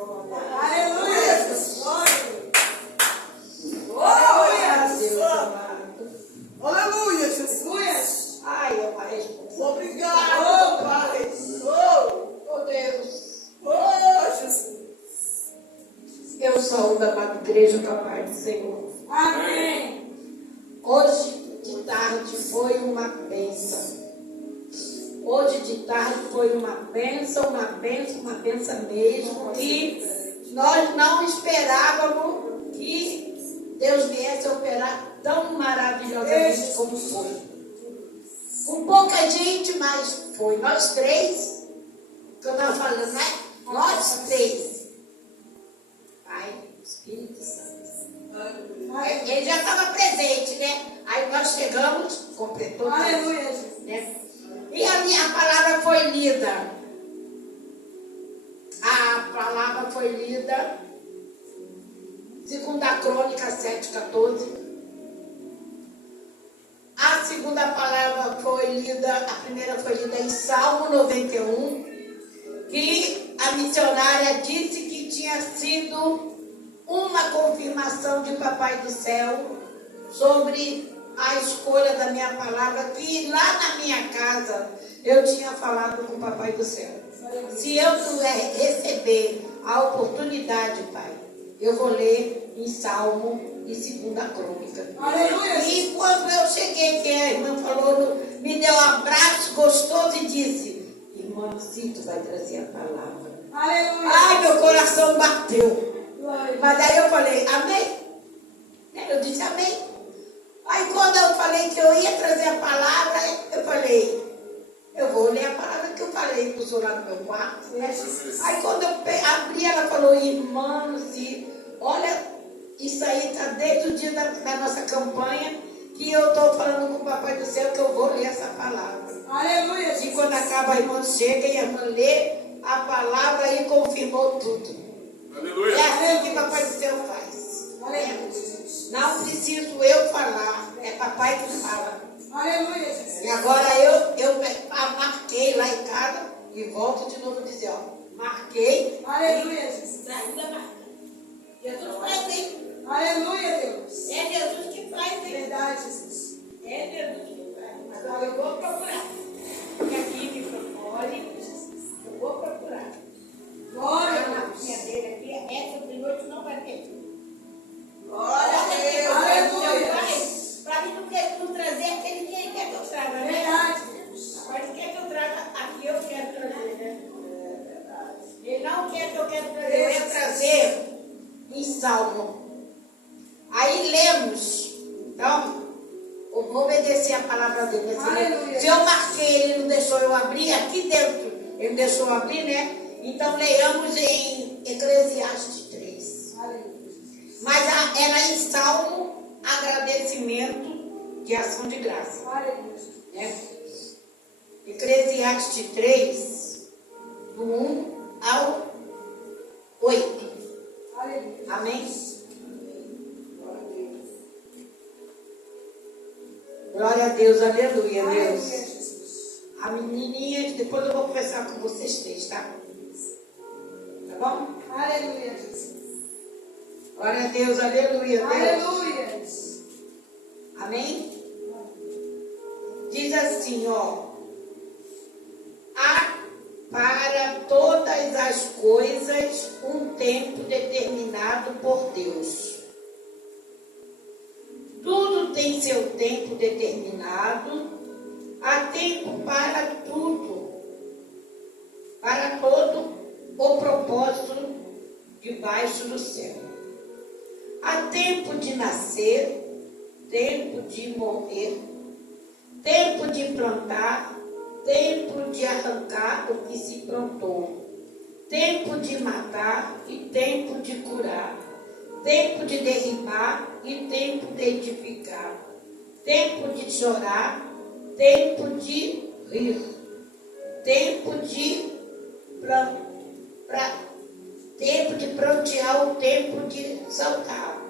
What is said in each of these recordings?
Aleluia. Aleluia, Jesus. Ai, é uma responsabilidade. Obrigado, Pai. Oh, Deus. Oh, Jesus. Eu saúdo a amada igreja com a paz do Senhor. Amém. Hoje de tarde foi uma bênção. Hoje de tarde foi uma bênção mesmo. Que nós não esperávamos que Deus viesse operar tão maravilhosamente como foi. Com pouca gente, mas foi. Nós três, que eu estava falando, né? Nós três. Pai, Espírito Santo. Ele já estava presente, né? Aí nós chegamos, completou. Aleluia, Jesus. Né? E a minha palavra foi lida. A palavra foi lida, 2 Crônicas 7:14. A segunda palavra foi lida, a primeira foi lida em Salmo 91, que a missionária disse que tinha sido uma confirmação de Papai do Céu sobre a escolha da minha palavra, que lá na minha casa eu tinha falado com o Papai do Céu. Se eu puder receber a oportunidade, Pai, eu vou ler em Salmo e 2 Crônica. Aleluia. E quando eu cheguei, que a irmã falou, me deu um abraço gostoso e disse: irmã, se tu vai trazer a palavra. Aleluia. Ai, meu coração bateu. Glória. Mas daí eu falei, amém? Eu disse amém. Aí quando eu falei que eu ia trazer a palavra, eu falei, eu vou ler a palavra que eu falei para o senhor lá no meu quarto. Né? Aí quando eu abri, ela falou, irmã, olha, isso aí está desde o dia da nossa campanha, que eu estou falando com o Papai do Céu que eu vou ler essa palavra. Aleluia. E quando acaba, a irmã chega e a irmã lê a palavra e confirmou tudo. Aleluia. É assim que o Papai do Céu faz. Aleluia. Não preciso eu falar, é Papai que fala. Aleluia, Jesus. E agora eu marquei lá em casa e volto de novo a dizer, ó, marquei. Aleluia, Jesus. Ainda marca. Jesus faz, hein? Aleluia, Deus. É Jesus que faz, hein? Verdade, Jesus. É Jesus que faz. Agora eu vou procurar. E aqui, microfone, eu vou procurar. Glória a Na Deus. minha dele aqui, essa de noite não vai ter. Glória a Deus. Aleluia. Para mim não trazer aquele que ele quer que eu traga, né? Verdade, Deus. Agora ele quer que eu traga aqui, eu quero trazer, né? Ele não quer que eu quero trazer, eu ia trazer em Salmo. Aí lemos, então, eu vou obedecer a palavra dele. Aleluia. Se eu marquei, ele não deixou eu abrir, aqui dentro, ele deixou eu abrir, né? Então leiamos em Eclesiastes 3. Aleluia. Mas era em Salmo, agradecimento de ação de graça. Aleluia. Né? Eclesiastes 3, do 1 ao 8. Aleluia. Amém? Glória a Deus, aleluia, Aleluia, Deus. Jesus. A menininha, depois eu vou conversar com vocês três, tá? Tá bom? Aleluia, Jesus. Glória a Deus, aleluia, Deus. Aleluia. Amém? Diz assim, ó. Há para todas as coisas um tempo determinado por Deus. Tudo tem seu tempo determinado. Há tempo para tudo. Para todo o propósito debaixo do céu. Há tempo de nascer, tempo de morrer, tempo de plantar, tempo de arrancar o que se plantou, tempo de matar e tempo de curar, tempo de derribar e tempo de edificar, tempo de chorar, tempo de rir, tempo de prantear, o tempo de saltar,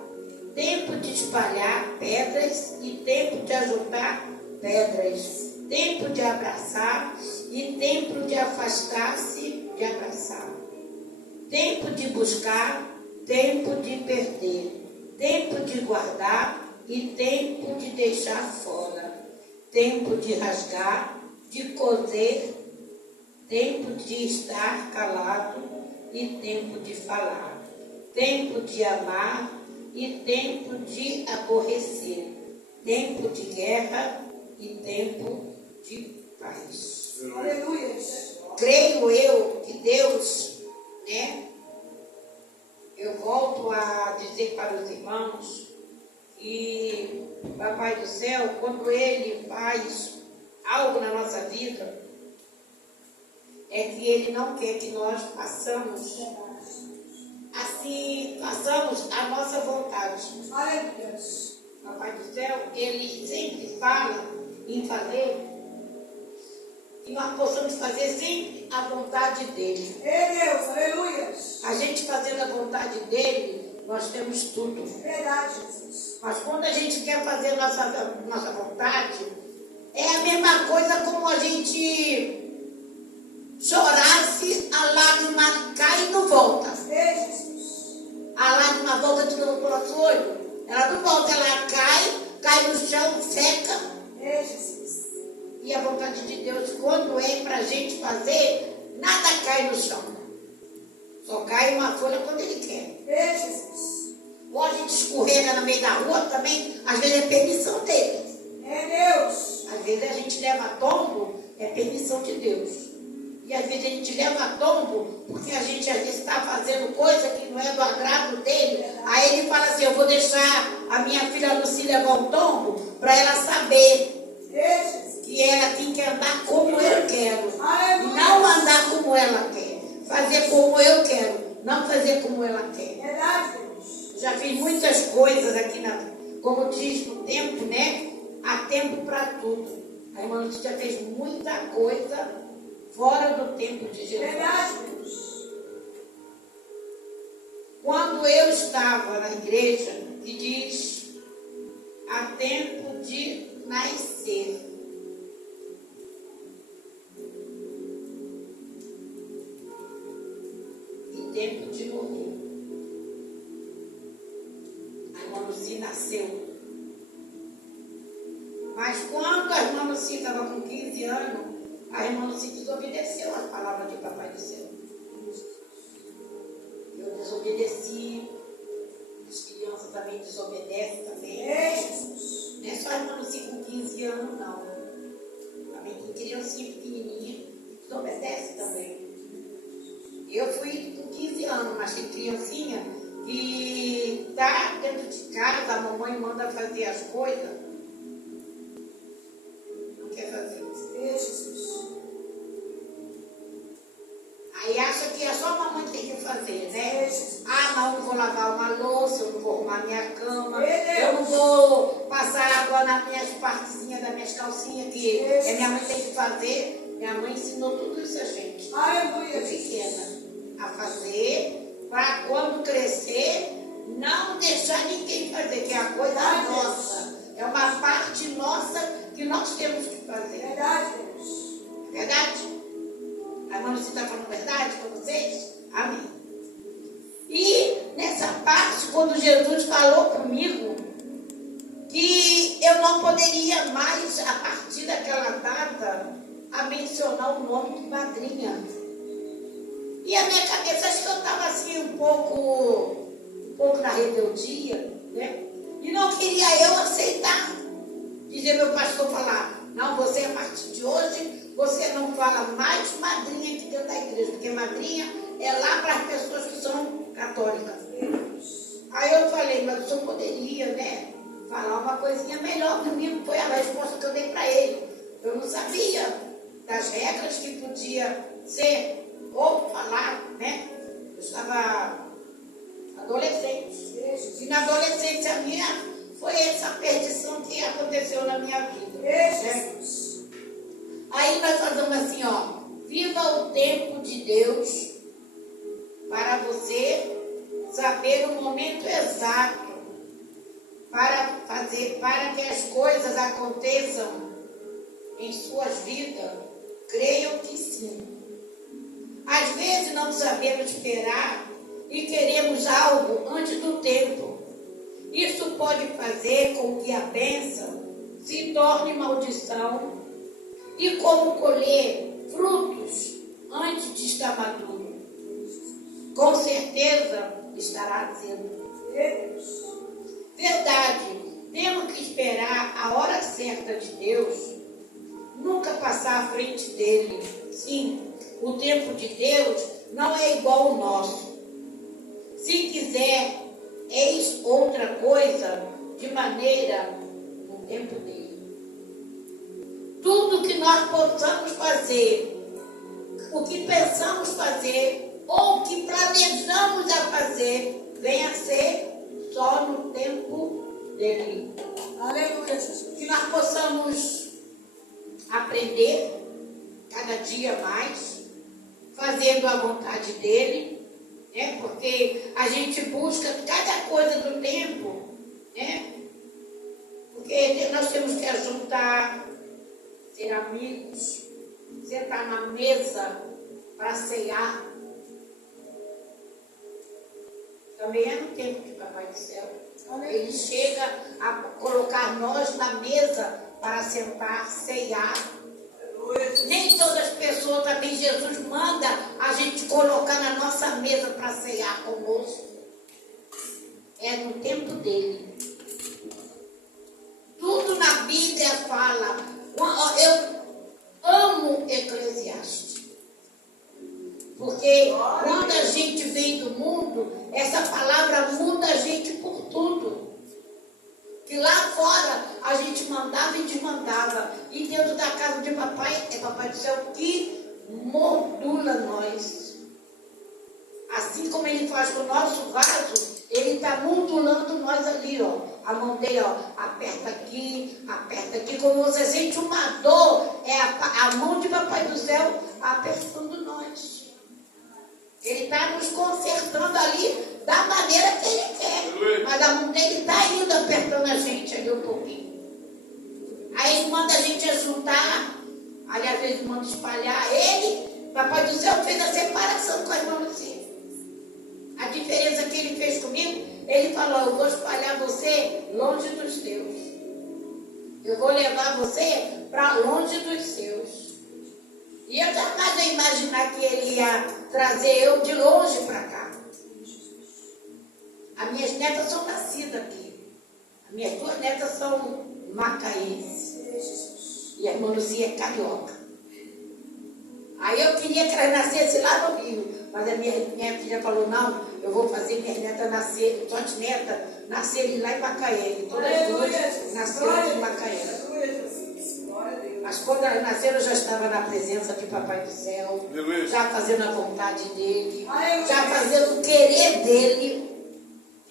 tempo de espalhar pedras e tempo de ajuntar pedras, tempo de abraçar e tempo de afastar-se de abraçar, tempo de buscar, tempo de perder, tempo de guardar e tempo de deixar fora, tempo de rasgar, de coser, tempo de estar calado e tempo de falar, tempo de amar e tempo de aborrecer, tempo de guerra e tempo de paz. Aleluia. Creio eu que Deus, né? Eu volto a dizer para os irmãos que Papai do Céu, quando Ele faz algo na nossa vida, é que Ele não quer que nós façamos a nossa vontade. Aleluia. Papai do Céu, Ele sempre fala em fazer que nós possamos fazer sempre a vontade dEle. Ei, Deus, aleluia. A gente fazendo a vontade dEle, nós temos tudo. Verdade, Jesus. Mas quando a gente quer fazer nossa vontade, é a mesma coisa como a gente chorar se a lágrima cai e não volta. Ei, Jesus. A lágrima volta de novo para o nosso olho. Ela não volta, ela cai no chão, seca. Ei, Jesus. E a vontade de Deus, quando é para a gente fazer, nada cai no chão. Só cai uma folha quando Ele quer. Ei, Jesus. Ou a gente escorrega no meio da rua também, às vezes é permissão dele. É Deus. Às vezes a gente leva tombo, é permissão de Deus. E às vezes a gente leva tombo porque a gente às vezes está fazendo coisa que não é do agrado dele. Aí ele fala assim, eu vou deixar a minha filha Lucy levar um tombo para ela saber Ei, Jesus. que ela tem que andar como eu quero. E Aleluia. não andar como ela quer. Fazer como eu quero, não fazer como ela quer. Verdade, Deus. Já fiz muitas coisas aqui, como diz no tempo, né? Há tempo para tudo. A irmã Lúcia já fez muita coisa fora do tempo de Jesus. Verdade, Deus. Quando eu estava na igreja, que diz, há tempo de nascer. E tempo de morrer. A irmã Lucy nasceu. Mas quando a irmã Lucy estava com 15 anos, a irmã Lucy desobedeceu a palavra de Papai do Céu. Eu desobedeci. As crianças também desobedecem também. Ei, Jesus. Não é só a irmã Lucy com 15 anos, não. Também tem criancinha pequenininha que desobedece também. Eu fui com 15 anos, mas tem criancinha que está dentro de casa, a mamãe manda fazer as coisas, não quer fazer. Ei, Jesus. Aí acha que é só a mamãe que tem que fazer, né? Ei, Jesus. Ah, não, eu não vou lavar uma louça, eu não vou arrumar minha cama, Ei, Deus. eu não vou passar água nas minhas partezinhas das minhas calcinhas, que Ei, minha mãe tem que fazer. Minha mãe ensinou tudo isso a gente. Aleluia. Eu pequena a fazer, para quando crescer, não deixar ninguém fazer, que é a coisa Ai, Deus. nossa. É uma parte nossa que nós temos que fazer. Verdade, Deus. Verdade? A irmã Lucy está falando verdade para vocês? Amém. E nessa parte, quando Jesus falou comigo que eu não poderia mais, a partir daquela data, a mencionar o nome de madrinha. E a minha cabeça, acho que eu estava assim um pouco na rebeldia, né? E não queria eu aceitar. Dizer meu pastor falar, não, você a partir de hoje, você não fala mais madrinha aqui dentro da igreja, porque madrinha é lá para as pessoas que são católicas. Aí eu falei, mas o senhor poderia, né, falar uma coisinha melhor comigo, foi a resposta que eu dei para ele. Eu não sabia das regras que podia ser ou falar, né? Eu estava adolescente. E na adolescência minha foi essa perdição que aconteceu na minha vida. Né? Aí nós fazemos assim, ó. Viva o tempo de Deus para você saber o momento exato para que as coisas aconteçam em suas vidas. Creiam que sim. Às vezes não sabemos esperar e queremos algo antes do tempo. Isso pode fazer com que a bênção se torne maldição e como colher frutos antes de estar maduro. Com certeza estará sendo. Verdade, temos que esperar a hora certa de Deus, nunca passar à frente dele. Sim, o tempo de Deus não é igual ao nosso. Se quiser, eis outra coisa de maneira no tempo dele. Tudo que nós possamos fazer, o que pensamos fazer ou o que planejamos a fazer, venha a ser só no tempo dele. Aleluia, Jesus. Que nós possamos aprender cada dia mais, fazendo a vontade dele, né? Porque a gente busca cada coisa do tempo, né? Porque nós temos que ajuntar, ser amigos, sentar na mesa para ceiar. Também é no tempo de Papai do Céu. Ele chega a colocar nós na mesa para sentar, ceiar. Nem todas as pessoas também Jesus manda a gente colocar na nossa mesa para ceiar conosco. É no tempo dele. Tudo na Bíblia fala. Eu amo Eclesiastes. Porque quando a gente vem do mundo, essa palavra muda a gente por tudo. Que lá fora a gente mandava e desmandava. E dentro da casa de papai, é Papai do Céu que moldura nós. Assim como ele faz com o nosso vaso, ele está moldurando nós ali, ó. A mão dele, ó, aperta aqui, aperta aqui. Quando você sente uma dor, é a mão de Papai do Céu apertando nós. Ele está nos consertando ali da maneira que ele quer. Mas a mão dele está indo apertando a gente ali um pouquinho. Aí ele manda a gente juntar. Aí às vezes manda espalhar. Ele, Papai do Céu, fez a separação com a irmã Lucia. A diferença que ele fez comigo, ele falou: eu vou espalhar você longe dos teus. Eu vou levar você para longe dos seus. E eu jamais ia imaginar que ele ia trazer eu de longe para cá. As minhas netas são nascidas aqui. As minhas duas netas são macaenses. E a irmã Lucia é carioca. Aí eu queria que elas nascessem lá no Rio. Mas a minha filha falou: não, eu vou fazer minhas netas nascer, suas netas nascerem lá em Macaé. Todas duas nasceram em Macaé. Mas quando elas nasceram, eu já estava na presença de Papai do Céu, já fazendo a vontade dele, já fazendo o querer dele.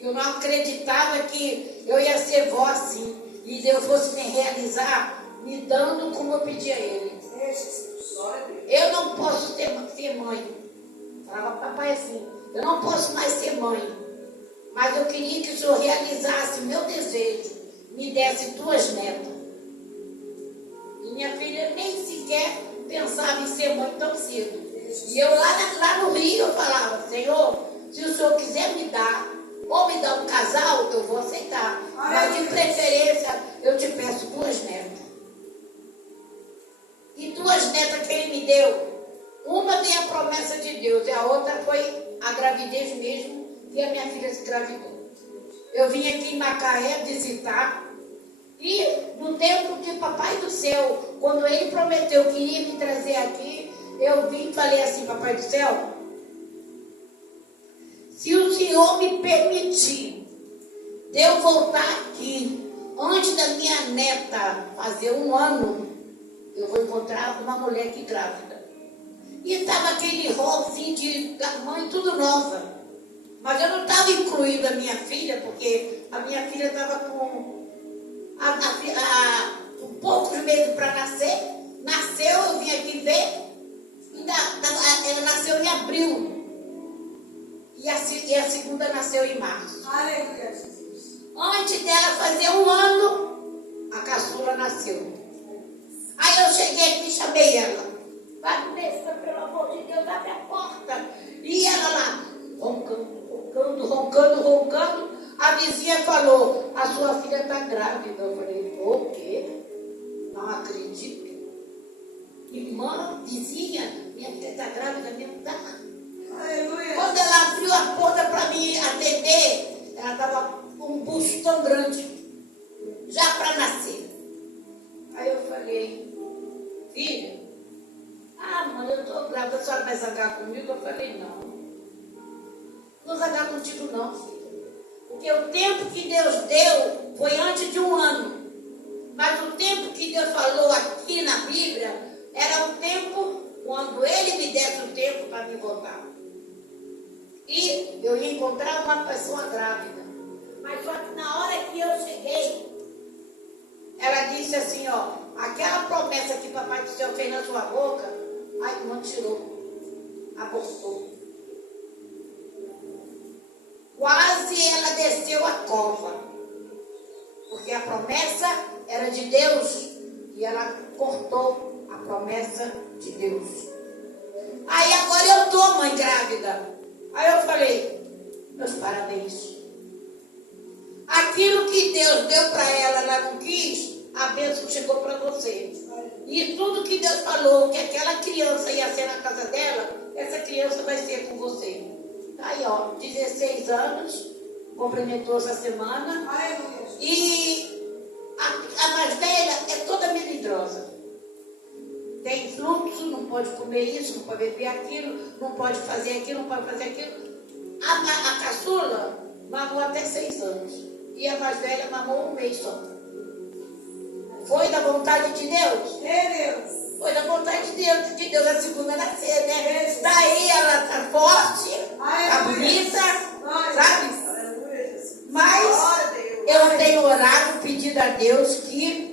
Eu não acreditava que eu ia ser vó assim, e Deus fosse me realizar, me dando como eu pedi a ele. Eu não posso ser mãe. Falava para papai assim: eu não posso mais ser mãe, mas eu queria que o Senhor realizasse meu desejo, me desse duas netas. E minha filha nem sequer pensava em ser mãe tão cedo. E eu lá no Rio eu falava: Senhor, se o Senhor quiser me dar, ou me dar um casal, eu vou aceitar. Mas de preferência eu te peço duas netas. E duas netas que ele me deu, uma tem a promessa de Deus e a outra foi a gravidez mesmo, e a minha filha se engravidou. Eu vim aqui em Macaé visitar. E no tempo de Papai do Céu, quando ele prometeu que ia me trazer aqui, eu vim e falei assim: Papai do Céu, se o Senhor me permitir de eu voltar aqui antes da minha neta fazer 1 ano, eu vou encontrar uma mulher aqui grávida. E estava aquele rolzinho de mãe tudo nova. Mas eu não estava incluindo a minha filha, porque a minha filha estava com poucos meses para nascer. Nasceu, eu vim aqui ver. Ela nasceu em abril. E a segunda nasceu em março. Aleluia, Jesus. Antes dela fazer 1 ano, a caçula nasceu. Aí eu cheguei aqui e chamei ela: Vanessa, pelo amor de Deus, abre a porta. E A vizinha falou, a sua filha está grávida. Eu falei, o quê? Não acredito. Irmã, vizinha, minha filha está grávida mesmo, tá? Aleluia. Quando ela abriu a porta para me atender, ela estava com um busto tão grande, já para nascer. Aí eu falei, filha, mãe, eu estou grávida, a senhora vai zangar comigo? Eu falei, não. Não vou zangar contigo não, filha. Porque o tempo que Deus deu foi antes de 1 ano. Mas o tempo que Deus falou aqui na Bíblia era o tempo quando Ele me desse o tempo para me voltar. E eu ia encontrar uma pessoa grávida. Mas só que na hora que eu cheguei, ela disse assim, ó, aquela promessa que papai do céu fez na sua boca, a irmã tirou, abortou. Quase ela desceu a cova, porque a promessa era de Deus e ela cortou a promessa de Deus. Aí agora eu estou, mãe, grávida. Aí eu falei, meus parabéns. Aquilo que Deus deu para ela, ela não quis, a bênção chegou para você. E tudo que Deus falou, que aquela criança ia ser na casa dela, essa criança vai ser com você. Aí, ó, 16 anos, complementou essa semana. Aleluia. E a mais velha é toda melindrosa. Tem fluxo, não pode comer isso, não pode beber aquilo, não pode fazer aquilo, não pode fazer aquilo. A caçula mamou até 6 anos. E a mais velha mamou 1 mês só. Foi da vontade de Deus? Deus. Foi da vontade de Deus a segunda nascer, né? Daí ela tá forte, tá bonita, sabe? Aleluia, Jesus. Mas Glória a Deus. eu tenho orado, pedido a Deus que